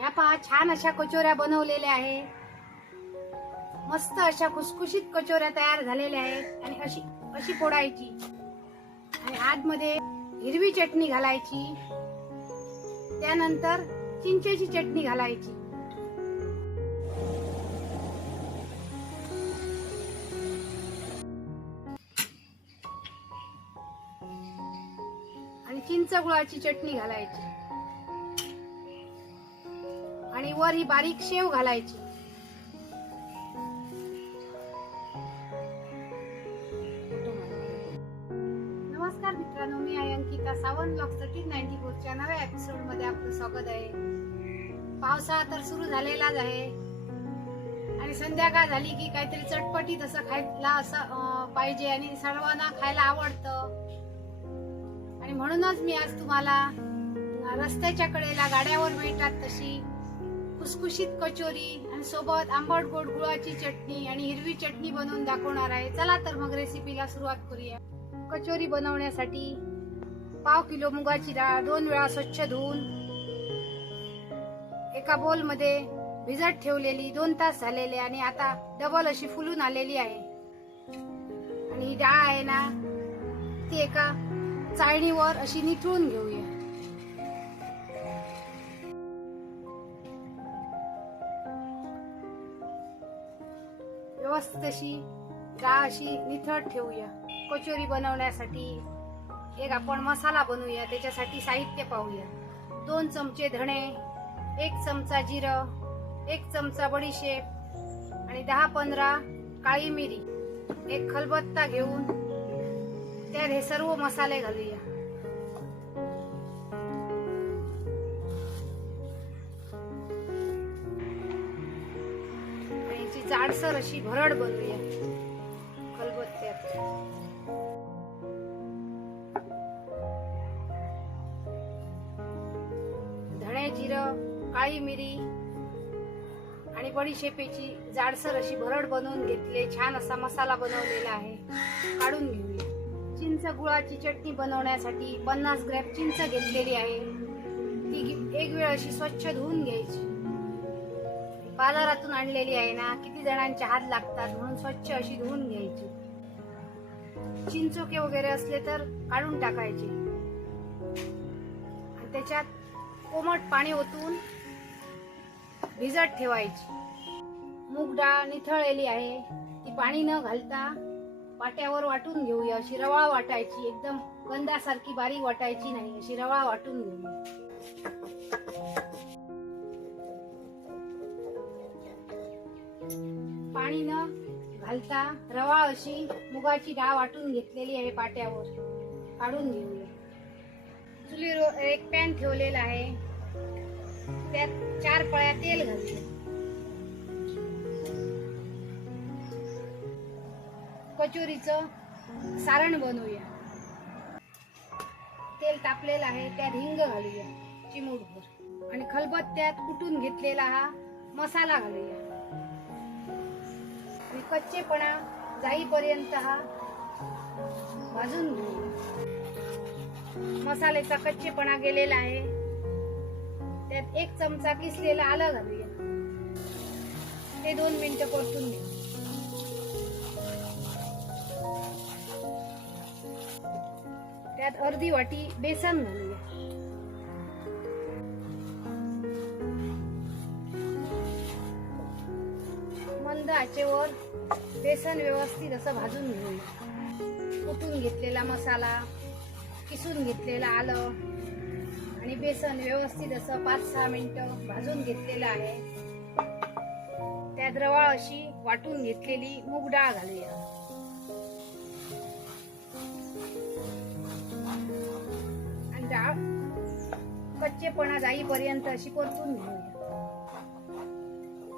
या पहा छान अशा कचोऱ्या बनवलेल्या आहे. मस्त अशा खुसखुशीत कचोऱ्या तयार झालेल्या आहेत. आणि अशी अशी फोडायची आणि आतमध्ये हिरवी चटणी घालायची. त्यानंतर चिंचेची चटणी घालायची. आणि चिंच गुळाची चटणी घालायची. आणि वर ही बारीक शेव घालायची. नमस्कार मित्रांनो, मी आहे अंकिता सावंत. ब्लॉग 1394 च्या नव्या एपिसोड मध्ये आपलं स्वागत आहे. पावसाळा तर सुरू झालेलाच आहे आणि संध्याकाळ झाली की काहीतरी चटपटीत असं खायला असं पाहिजे आणि सर्वांना खायला आवडतं. आणि म्हणूनच मी आज तुम्हाला रस्त्याच्या कडेला गाड्यावर मिळतात तशी खुसखुशीत कचोरी आणि सोबत आंबट गोड गुळाची चटणी आणि हिरवी चटणी बनवून दाखवणार आहे. चला तर मग रेसिपीला सुरुवात करूया. कचोरी बनवण्यासाठी पाव किलो मुगाची डाळ 2 वेळा स्वच्छ धुवून एका बोल मध्ये भिजत ठेवलेली 2 तास झालेले आणि आता डबल अशी फुलून आलेली आहे. आणि ही डाळ आहे ना ती एका चाळणीवर अशी निथळून घेऊया. व्यवस्थित अशी डाळ अशी निथळत ठेवूया. कचोरी बनवण्यासाठी एक आपण मसाला बनवूया. त्याच्यासाठी साहित्य पाहूया. 2 चमचे धणे, 1 चमचा जिरं, 1 चमचा बडीशेप आणि 10-15 काळी मिरी. एक खलबत्ता घेऊन त्यात हे सर्व मसाले घालूया. याची जाडसर अशी भरड बनवूया खलबत्त्यात. धणे, जिरं, काळी मिरी आणि बडीशेपेची जाडसर अशी भरड बनवून घेतली. छान असा मसाला बनवलेला आहे. काढून घेऊया. चिंच गुळाची चटणी बनवण्यासाठी 50 ग्रॅम चिंच घेतलेली आहे. ती एक वेळ अशी स्वच्छ धुवून घ्यायची. बाजारातून आणलेली आहे ना, किती जणांचे हात लागतात म्हणून स्वच्छ अशी धुवून घ्यायची. चिंचोके वगैरे असले तर काढून टाकायचे. आणि त्याच्यात कोमट पाणी ओतून भिजत ठेवायची. मूग डाळ निथळलेली आहे. ती पाणी न घालता पाट्यावर वाटून घेऊया. अशी रवाळ वाटायची. एकदम गंधासारखी बारीक वाटायची नाही. अशी रवाळ वाटून घेऊया. पाणी न घालता रवाळ अशी मुगाची डाळ वाटून घेतलेली आहे. पाट्यावर काढून घेऊया. चुलीवर एक पॅन ठेवलेला आहे. त्यात 4 पळ्या तेल घालूया. कचोरीचं सारण बनवूया. तेल तापलेलं आहे. त्यात हिंग घालूया चिमूटभर आणि खलबत्त्यात कुटून घेतलेला हा मसाला घालूया. आणि कच्चेपणा जाईपर्यंत हा भाजून घेऊया. मसाल्याचा कच्चेपणा गेलेला आहे. त्यात 1 चमचा किसलेला आलं घालूया. ते 2 मिनिटं परतून घेऊ. त्यात अर्धी वाटी बेसन घालूया. मंद आचेवर बेसन व्यवस्थित असं भाजून घेऊया. कुटून घेतलेला मसाला, किसून घेतलेला आलं आणि बेसन व्यवस्थित असं 5-6 मिनिटं भाजून घेतलेलं आहे. त्यात रवाळ अशी वाटून घेतलेली मूग डाळ घालूया. आणि डाळ कच्चेपणा जाईपर्यंत अशी परतून घेऊया.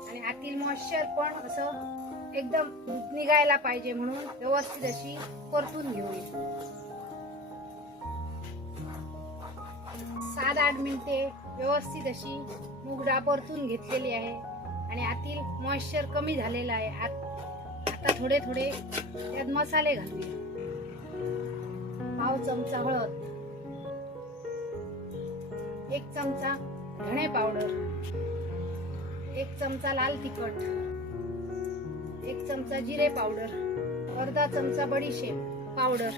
आणि आतील मॉइश्चर पण असं एकदम निघायला पाहिजे म्हणून व्यवस्थित अशी परतून घेऊया. 7-8 मिनिटे व्यवस्थित अशी मूग डाळ परतून घेतलेली आहे. आणि आतील मॉइश्चर कमी झालेला आहे. आता थोडे थोडे त्यात मसाले घालूया. पाव चमचा हळद, 1 चमचा धणे पावडर, 1 चमचा लाल तिखट, 1 चमचा जिरे पावडर, अर्धा चमचा बडीशेप पावडर,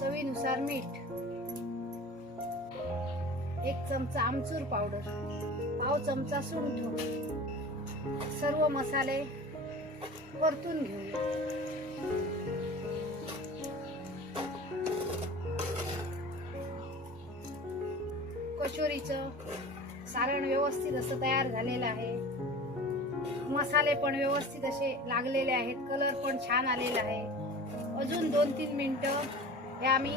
चवीनुसार मीठ, 1 चमचा आमचूर पावडर, पाव चमचा सुंठ. सर्व मसाले परतून घेऊया. कचोरीचं सारण व्यवस्थित असं तयार झालेलं आहे. मसाले पण व्यवस्थित असे लागलेले आहेत. कलर पण छान आलेला आहे. अजून 2-3 मिनिटं हे आम्ही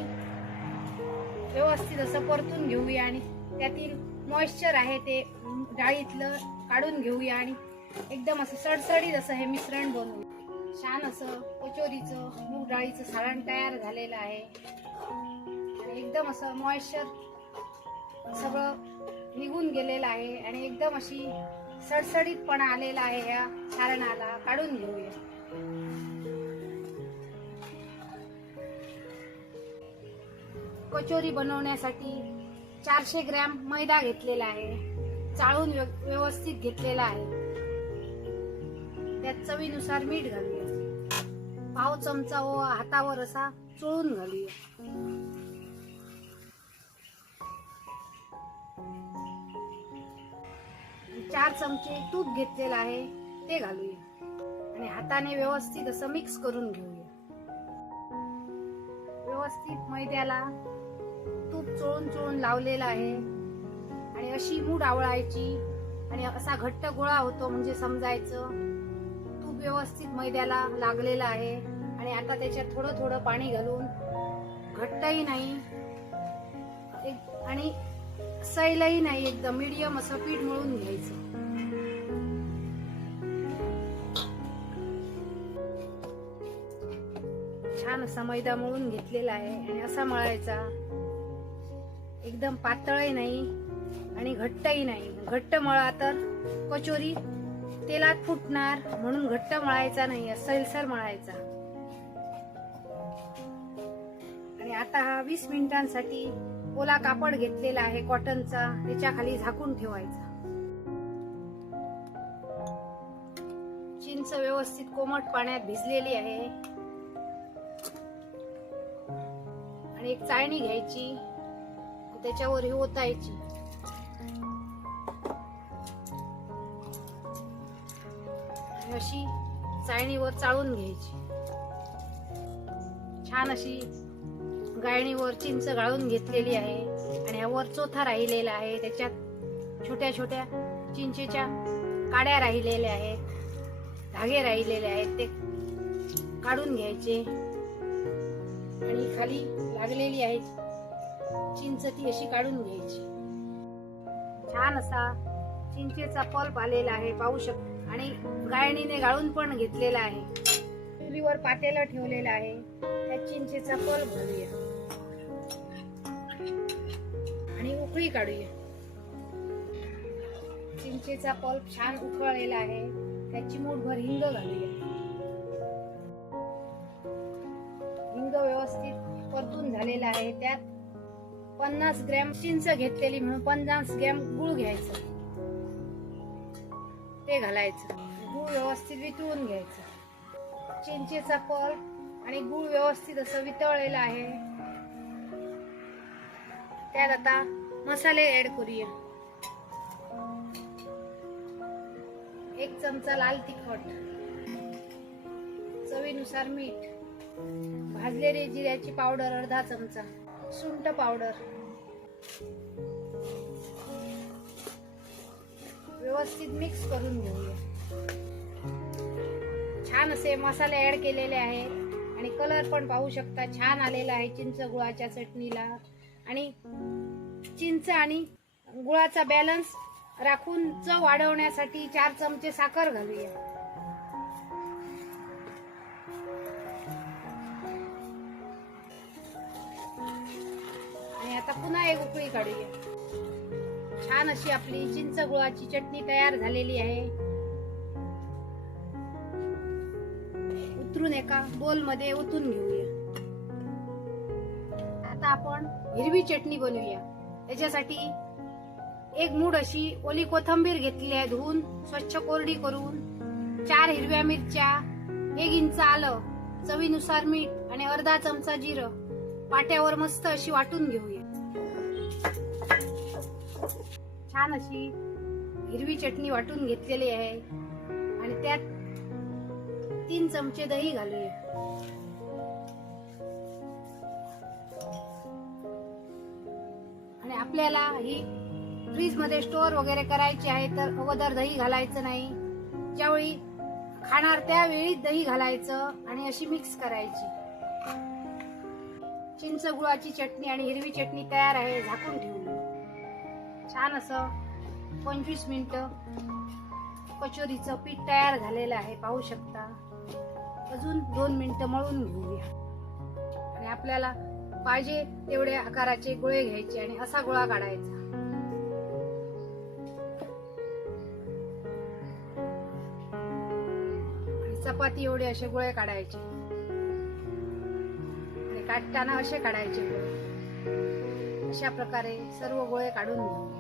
व्यवस्थित असं परतून घेऊया आणि त्यातील मॉइश्चर आहे ते डाळीतलं काढून घेऊया आणि एकदम असं सडसडीत असं हे मिश्रण बनवू. छान असं कचोरीचं मूग डाळीचं सारण तयार झालेलं आहे आणि एकदम असं मॉइश्चर सगळं निघून गेलेलं आहे आणि एकदम अशी सडसडीतपणा आलेला आहे. या सारणाला काढून घेऊया. कचोरी बनवण्यासाठी 400 ग्रॅम मैदा घेतलेला आहे. चाळून व्यवस्थित घेतलेला आहे. त्यात चवीनुसार मीठ घालूया. पाव चमचा हातावर असा चोळून घालूया. 4 चमचे तूप घेतलेलं आहे ते घालूया आणि हाताने व्यवस्थित असं मिक्स करून घेऊया. व्यवस्थित मैद्याला तूप चोळून चोळून लावलेलं आहे आणि अशी मूठ आवळायची आणि असा घट्ट गोळा होतो म्हणजे समजायचं तूप व्यवस्थित मैद्याला लागलेलं आहे. आणि आता त्याच्यात थोडं थोडं पाणी घालून घट्टही नाही आणि सैलही नाही, एकदम मीडियम असं पीठ मळून घ्यायचं. छान असा मैदा मळून घेतलेला आहे आणि असा मळायचा. एकदम पातळही नाही आणि घट्टही नाही. घट्ट मळा तर कचोरी तेलात फुटणार, म्हणून घट्ट मळायचा नाही, सैलसर मळायचा. आणि आता हा 20 मिनिटांसाठी ओला कापड घेतलेला आहे कॉटनचा, त्याच्या खाली झाकून ठेवायचा. चिंच व्यवस्थित कोमट पाण्यात भिजलेली आहे आणि एक चाळणी घ्यायची, त्याच्यावर ही ओतायची. अशी चाळणीवर चाळून घ्यायची. छान अशी गाळणीवर चिंच गाळून घेतलेली आहे आणि ह्यावर चोथा राहिलेला आहे. त्याच्यात छोट्या छोट्या चिंचेच्या काड्या राहिलेल्या आहेत, धागे राहिलेले आहेत, ते काढून घ्यायचे. आणि खाली लागलेली आहे चिंच ती अशी काढून घ्यायची. छान असा चिंचेचा पल्प आलेला आहे, पाहू शकता. आणि गाळणीने गाळून पण घेतलेला आहे. चुलीवर पातेलं ठेवलेलं आहे, त्या चिंचेचा पल्प घालूया आणि उकळी काढूया. चिंचेचा पल्प छान उकळलेला आहे, त्याची मूठभर हिंग घालूया. हिंग व्यवस्थित परतून झालेला आहे. त्यात 50 ग्रॅम चिंच घेतलेली म्हणून 50 ग्रॅम गुळ घ्यायचं, ते घालायचं. गुळ व्यवस्थित वितळून घ्यायचं. चिंचेचा पल्प आणि गुळ व्यवस्थित असं वितळलेलं आहे. त्यात आता मसाले ऍड करूया. 1 चमचा लाल तिखट, चवीनुसार मीठ, भाजलेली जिऱ्याची पावडर अर्धा चमचा, सुंठ पावडर, व्यवस्थित मिक्स करून घेऊया. छान असे मसाले ऍड केलेले आहेत आणि कलर पण पाहू शकता छान आलेला आहे चिंच गुळाच्या चटणीला. आणि चिंच आणि गुळाचा बॅलन्स राखून चव वाढवण्यासाठी 4 चमचे साखर घालूया. आणि आता पुन्हा एक उकळी काढूया. छान अशी आपली चिंच गुळाची चटणी तयार झालेली आहे. उतरून एका बोल मध्ये ओतून घेऊया. आता आपण हिरवी चटणी बनवूया. त्याच्यासाठी एक मूठ अशी ओली कोथिंबीर घेतली आहे, धुवून स्वच्छ कोरडी करून. 4 हिरव्या मिरच्या, 1 इंच आलं, चवीनुसार मीठ आणि अर्धा चमचा जिरं पाट्यावर मस्त अशी वाटून घेऊया. छान अशी हिरवी चटणी वाटून घेतलेली आहे आणि त्यात 3 चमचे दही घालूया. आणि आपल्याला ही फ्रीज मध्ये स्टोअर वगैरे करायची आहे तर अगोदर दही घालायचं नाही. ज्यावेळी खाणार त्यावेळी दही घालायचं आणि अशी मिक्स करायची. चिंच गुळाची चटणी आणि हिरवी चटणी तयार आहे. झाकून ठेवू. छान असं 25 मिनिटं कचोरीचं पीठ तयार झालेलं आहे, पाहू शकता. अजून 2 मिनिटं मळून घेऊया. आणि आपल्याला पाहिजे तेवढे आकाराचे गोळे घ्यायचे आणि असा गोळा काढायचा. आणि चपाती एवढे असे गोळे काढायचे आणि काढताना असे काढायचे गोळे. अशा प्रकारे सर्व गोळे काढून घेऊया.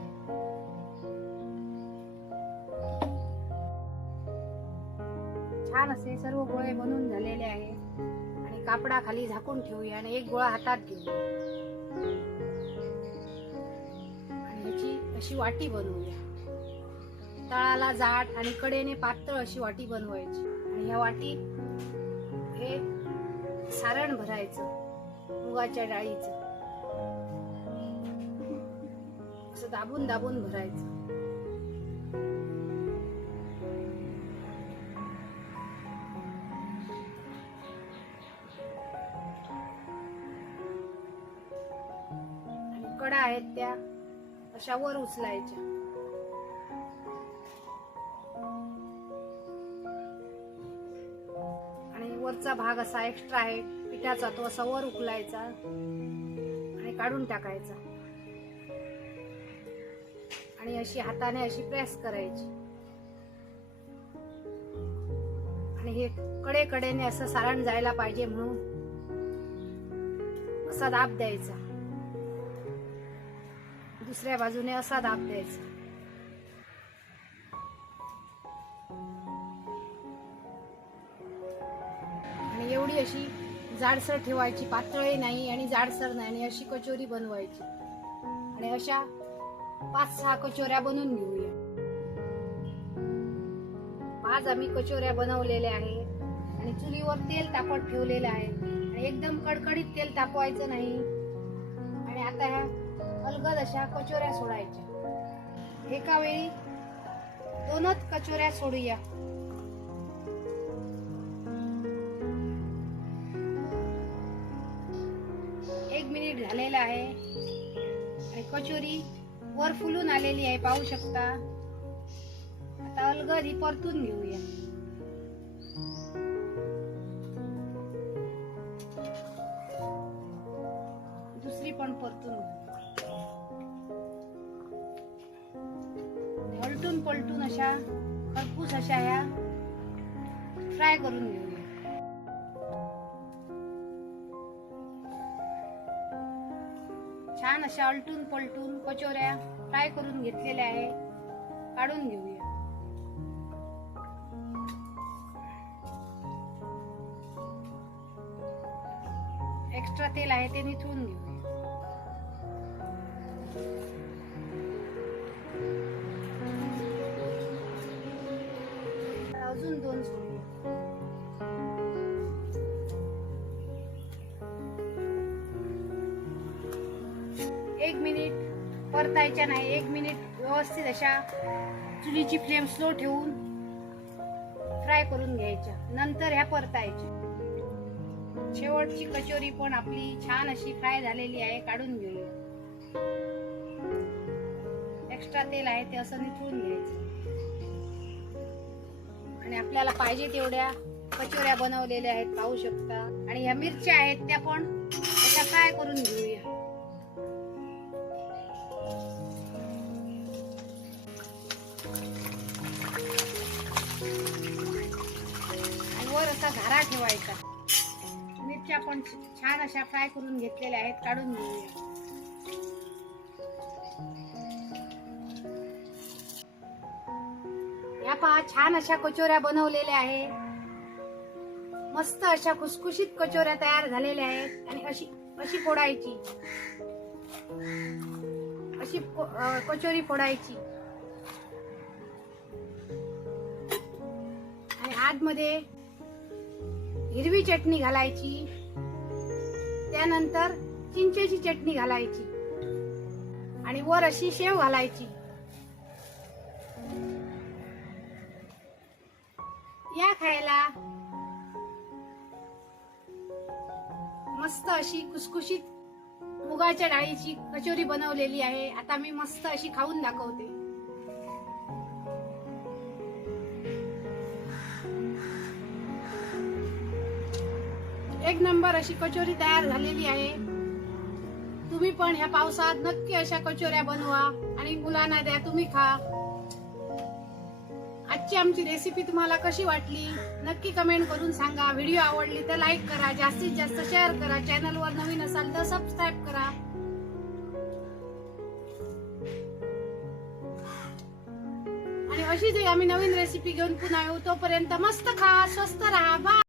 छान असे सर्व गोळे बनवून झालेले आहे आणि कापडाखाली झाकून ठेवूया आणि एक गोळा हातात घेऊया आणि याची अशी वाटी बनवूया. तळाला जाड आणि कडेने पातळ अशी वाटी बनवायची. आणि या वाटीत हे सारण भरायचं मुगाच्या डाळीचं. असं दाबून दाबून भरायचं. कडा आहेत त्या अशा वर उचलायच्या. आणि वरचा भाग असा एक्स्ट्रा आहे पिठाचा, तो असा वर उकलायचा आणि काढून टाकायचा. आणि अशी हाताने अशी प्रेस करायची. आणि हे कडेकडेने असं सारण जायला पाहिजे म्हणून असा दाब द्यायचा. दुसऱ्या बाजूने असा दाब द्यायचा. आणि एवढी अशी जाडसर ठेवायची, पातळही नाही आणि जाडसर नाही, आणि अशी कचोरी बनवायची. आणि अशा 5-6 कचोऱ्या बनवून घेऊया. 5 आम्ही कचोऱ्या बनवलेल्या आहेत आणि चुलीवर तेल तापत ठेवलेलं आहे. आणि एकदम कडकडीत तेल तापवायचं नाही. आणि आता ह्या अलगद अशा कचोऱ्या सोडायच्या. एका वेळी 2च कचोऱ्या सोडूया. एक मिनिट झालेला आहे आणि कचोरी वर फुलून आलेली आहे, पाहू शकता. आता अलगद ही परतून घेऊया. दुसरी पण परतून घेऊ. पलटून पलटून अशा खरपूस अशा ह्या फ्राय करून घेऊया. छान अशा अलटून पलटून कचोऱ्या फ्राय करून घेतलेल्या आहे. काढून घेऊया. एक्स्ट्रा तेल आहे ते निथळून घेऊया. अजून 2 सोडूया. एक मिनिट परतायच्या नाही. 1 मिनिट व्यवस्थित अशा चुलीची फ्लेम स्लो ठेवून फ्राय करून घ्यायच्या. नंतर ह्या परतायच्या. शेवटची कचोरी पण आपली छान अशी फ्राय झालेली आहे. काढून घेऊया. एक्स्ट्रा तेल आहे ते असं निथळून घ्यायचं. आणि आपल्याला पाहिजे तेवढ्या कचोऱ्या बनवलेल्या आहेत, पाहू शकता. आणि ह्या मिरच्या आहेत त्या पण अशा फ्राय करून घेऊया. आणि वर असा घारा ठेवायचा. मिरच्या पण छान अशा फ्राय करून घेतलेल्या आहेत. काढून घेऊया. या पहा छान अशा कचोऱ्या बनवलेल्या आहे. मस्त अशा खुसखुशीत कचोऱ्या तयार झालेल्या आहेत. आणि अशी अशी फोडायची, अशी कचोरी फोडायची आणि आतमध्ये हिरवी चटणी घालायची, त्यानंतर चिंचेची चटणी घालायची आणि वर अशी शेव घालायची. या खायला मस्त अशी खुसखुशीत मुगाच्या डाळीची कचोरी बनवलेली आहे. आता मी मस्त अशी खाऊन दाखवते. एक नंबर अशी कचोरी तयार झालेली आहे. तुम्ही पण ह्या पावसात नक्की अशा कचोऱ्या बनवा आणि मुलांना द्या, तुम्ही खा. आजची आमची रेसिपी तुम्हाला कशी वाटली नक्की कमेंट करून सांगा. व्हिडिओ आवडली तर लाईक करा, जास्तीत जास्त शेअर करा. चॅनलवर नवीन असाल तर सबस्क्राईब करा. आणि अशीच आम्ही नवीन रेसिपी घेऊन पुन्हा येऊ. तोपर्यंत मस्त खा, स्वस्त राहा. बाय.